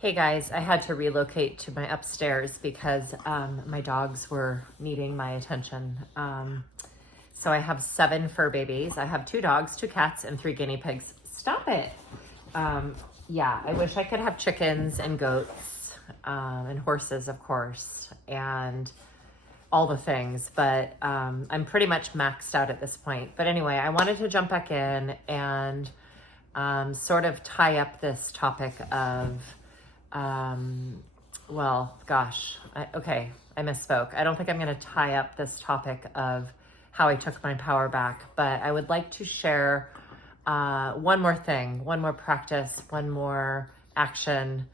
Hey guys, I had to relocate to my upstairs because my dogs were needing my attention. So I have 7 fur babies. I have 2 dogs, 2 cats, and 3 guinea pigs. Stop it. Yeah, I wish I could have chickens and goats and horses, of course, and all the things, but I'm pretty much maxed out at this point. But anyway, I wanted to jump back in and sort of tie up this topic of I misspoke. I don't think I'm going to tie up this topic of how I took my power back, but I would like to share one more thing, one more practice, one more action,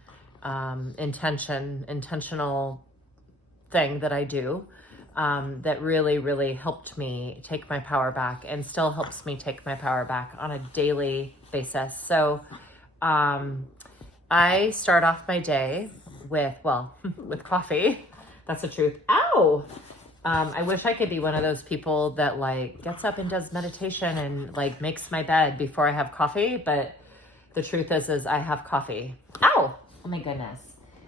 intentional thing that I do that really, really helped me take my power back and still helps me take my power back on a daily basis. So, I start off my day with coffee. That's the truth. Ow! I wish I could be one of those people that like gets up and does meditation and like makes my bed before I have coffee. But the truth is I have coffee. Ow! Oh my goodness.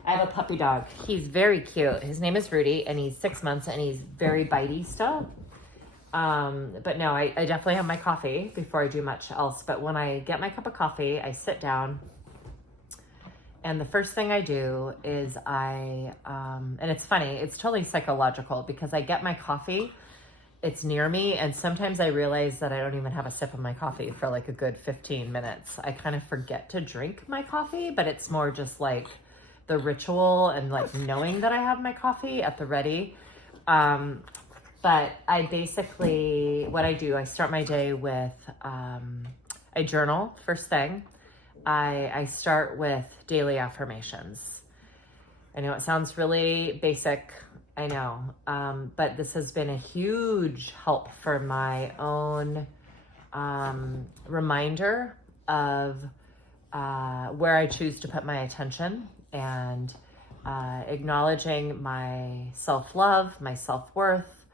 I have a puppy dog. He's very cute. His name is Rudy and he's 6 months and he's very bitey still. But no, I definitely have my coffee before I do much else. But when I get my cup of coffee, I sit down. And the first thing I do is and it's funny, it's totally psychological because I get my coffee, it's near me, and sometimes I realize that I don't even have a sip of my coffee for like a good 15 minutes. I kind of forget to drink my coffee, but it's more just like the ritual and like knowing that I have my coffee at the ready. But I basically, what I do, I start my day with, I journal first thing. I start with daily affirmations. I know it sounds really basic, I know, but this has been a huge help for my own reminder of where I choose to put my attention and acknowledging my self-love, my self-worth.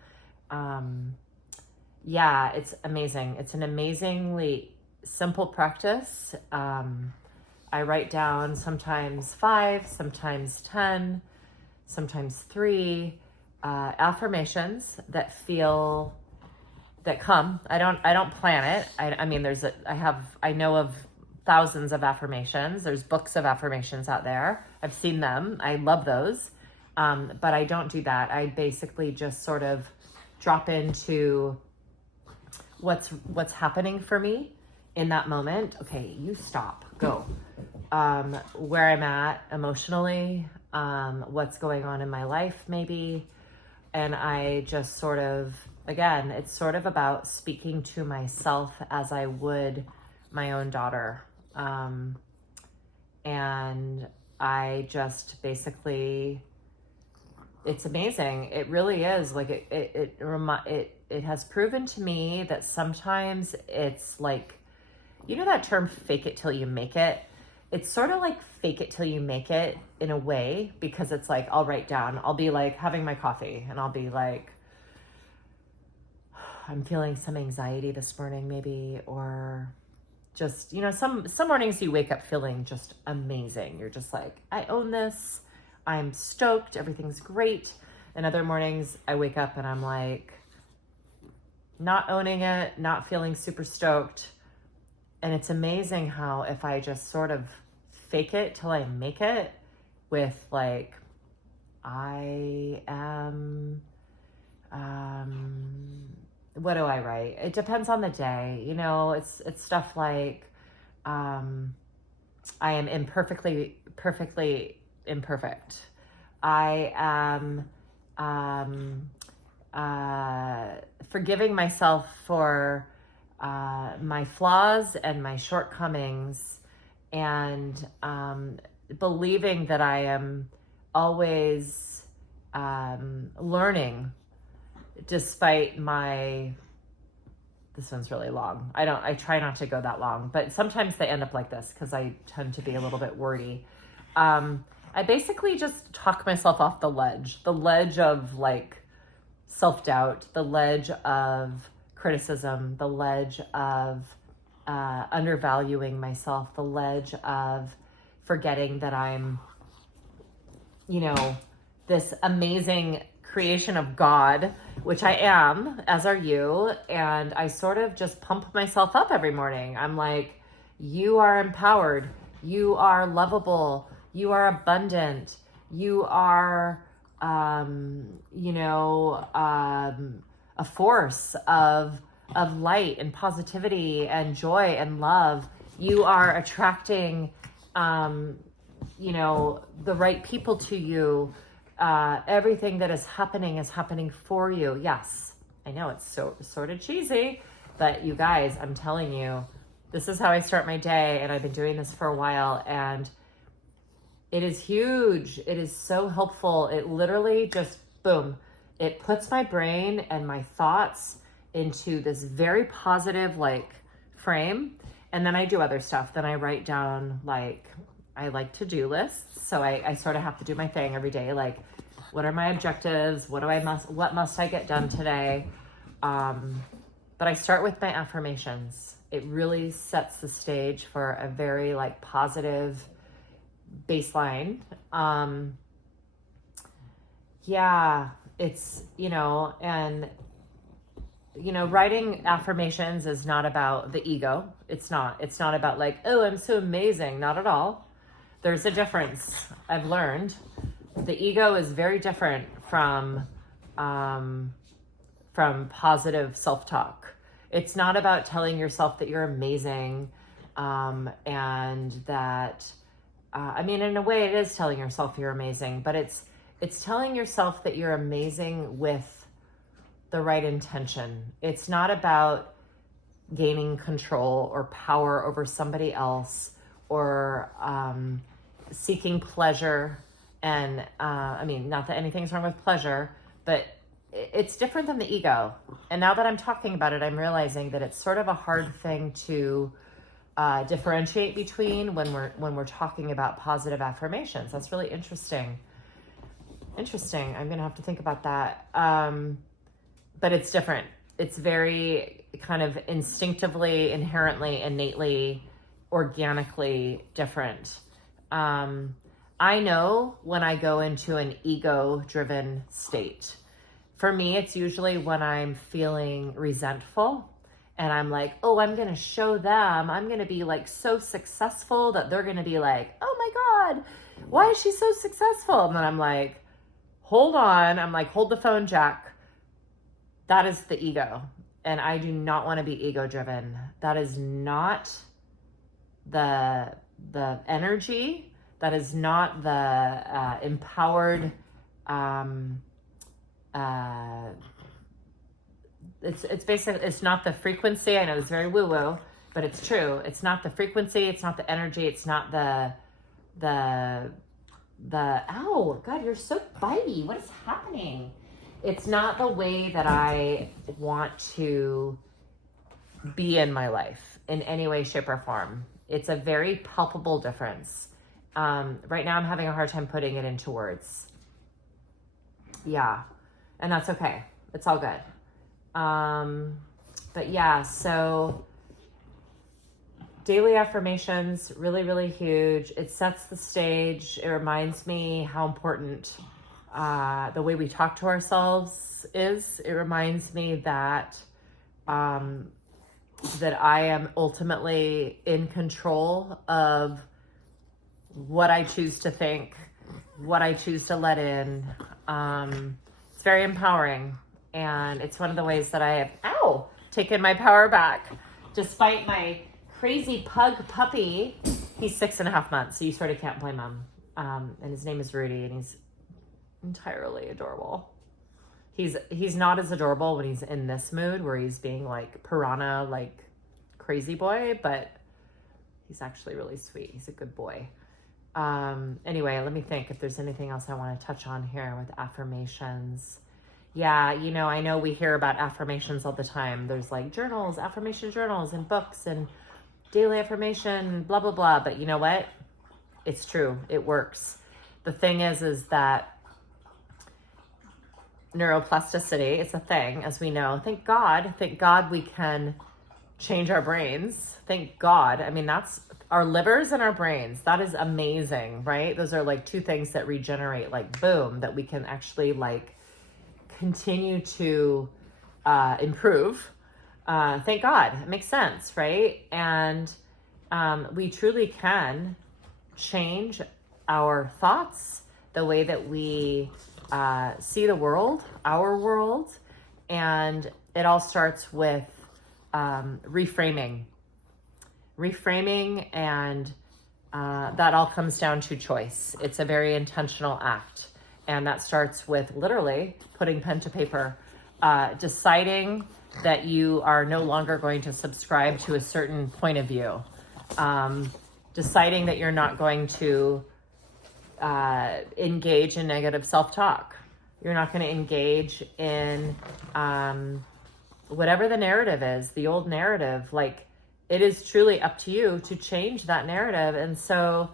Yeah, it's amazing. It's an amazingly simple practice. I write down sometimes 5, sometimes 10, sometimes 3 affirmations that come. I don't plan it. I mean, I know of thousands of affirmations. There's books of affirmations out there. I've seen them. I love those. But I don't do that. I basically just sort of drop into what's happening for me in that moment. Okay, you stop, go. Where I'm at emotionally, what's going on in my life maybe. And I just sort of, again, it's sort of about speaking to myself as I would my own daughter. And I just basically, it's amazing. It really is. Like it has proven to me that sometimes it's like, you know that term fake it till you make it? It's sort of like fake it till you make it in a way, because it's like, I'll write down, I'll be like having my coffee and I'll be like, I'm feeling some anxiety this morning maybe, or just, some mornings you wake up feeling just amazing. You're just like, I own this. I'm stoked. Everything's great. And other mornings I wake up and I'm like, not owning it, not feeling super stoked. And it's amazing how if I just sort of fake it till I make it with like, I am, what do I write? It depends on the day. It's stuff like, I am perfectly imperfect. I am, forgiving myself for my flaws and my shortcomings, and believing that I am always learning despite this one's really long. I try not to go that long, but sometimes they end up like this because I tend to be a little bit wordy. I basically just talk myself off the ledge of like self-doubt, the ledge of criticism, the ledge of undervaluing myself, the ledge of forgetting that I'm you know, this amazing creation of God, which I am, as are you. And I sort of just pump myself up every morning. I'm like, you are empowered. You are lovable. You are abundant. You are, a force of light and positivity and joy and love. You are attracting, the right people to you. Everything that is happening for you. Yes, I know it's so sort of cheesy, but you guys, I'm telling you, this is how I start my day, and I've been doing this for a while, and it is huge. It is so helpful. It literally just, boom, it puts my brain and my thoughts into this very positive, like, frame. And then I do other stuff. Then I write down, like, I like to-do lists. So I sort of have to do my thing every day. Like, what are my objectives? What must I get done today? But I start with my affirmations. It really sets the stage for a very, like, positive baseline. It's, writing affirmations is not about the ego. It's not about, like, oh, I'm so amazing. Not at all. There's a difference. I've learned the ego is very different from positive self-talk. It's not about telling yourself that you're amazing. And that, in a way it is telling yourself you're amazing, but it's telling yourself that you're amazing with the right intention. It's not about gaining control or power over somebody else or seeking pleasure. And not that anything's wrong with pleasure, but it's different than the ego. And now that I'm talking about it, I'm realizing that it's sort of a hard thing to differentiate between when we're talking about positive affirmations. That's really interesting. I'm gonna have to think about that. But it's different. It's very kind of instinctively, inherently, innately, organically different. I know when I go into an ego-driven state. For me, it's usually when I'm feeling resentful and I'm like, oh, I'm going to show them. I'm going to be, like, so successful that they're going to be like, oh my God, why is she so successful? And then I'm like, hold on. I'm like, hold the phone, Jack. That is the ego. And I do not want to be ego-driven. That is not the energy. That is not the empowered. It's basically, it's not the frequency. I know it's very woo-woo, but it's true. It's not the frequency. It's not the energy. It's not the ow, God, you're so bitey. What is happening? It's not the way that I want to be in my life in any way, shape, or form. It's a very palpable difference. Right now I'm having a hard time putting it into words. Yeah. And that's okay. It's all good. But yeah, so daily affirmations, really, really huge. It sets the stage. It reminds me how important the way we talk to ourselves is. It reminds me that that I am ultimately in control of what I choose to think, what I choose to let in. It's very empowering. And it's one of the ways that I have, taken my power back. Despite my crazy pug puppy, he's 6.5 months, so you sort of can't blame him. And his name is Rudy, and he's entirely adorable. He's not as adorable when he's in this mood where he's being like piranha, like crazy boy, but he's actually really sweet. He's a good boy. Anyway, let me think if there's anything else I want to touch on here with affirmations. Yeah, I know we hear about affirmations all the time. There's like journals, affirmation journals, and books, and daily affirmation, blah, blah, blah. But you know what? It's true. It works. The thing is that neuroplasticity, it's a thing, as we know. Thank God we can change our brains. Thank God. I mean, that's our livers and our brains. That is amazing, right? Those are like two things that regenerate, like boom, that we can actually like continue to improve. Thank God. It makes sense, right? And we truly can change our thoughts, the way that we see the world, our world. And it all starts with reframing, and that all comes down to choice. It's a very intentional act. And that starts with literally putting pen to paper, deciding that you are no longer going to subscribe to a certain point of view, deciding that you're not going to engage in negative self-talk. You're not going to engage in whatever the narrative is, the old narrative. Like, it is truly up to you to change that narrative. And so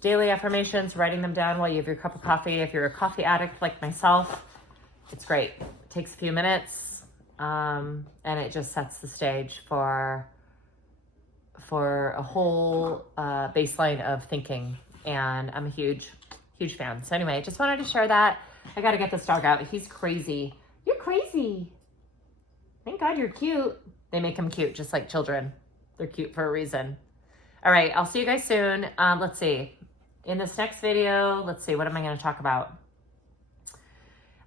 daily affirmations, writing them down while you have your cup of coffee. If you're a coffee addict like myself, it's great. It takes a few minutes, and it just sets the stage for a whole baseline of thinking. And I'm a huge fan. So anyway, just wanted to share that. I got to get this dog out. He's crazy. You're crazy. Thank God you're cute. They make them cute, just like children. They're cute for a reason. All right, I'll see you guys soon. Let's see. In this next video, let's see, what am I going to talk about?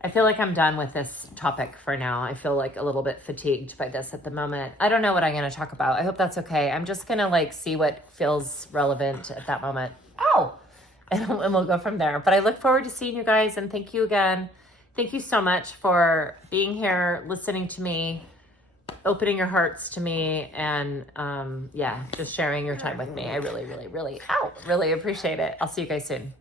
I feel like I'm done with this topic for now. I feel like a little bit fatigued by this at the moment. I don't know what I'm going to talk about. I hope that's okay. I'm just going to like see what feels relevant at that moment. Ow! And we'll go from there. But I look forward to seeing you guys, and thank you again. Thank you so much for being here, listening to me, opening your hearts to me, and yeah, just sharing your time with me. I really, really, really, really appreciate it. I'll see you guys soon.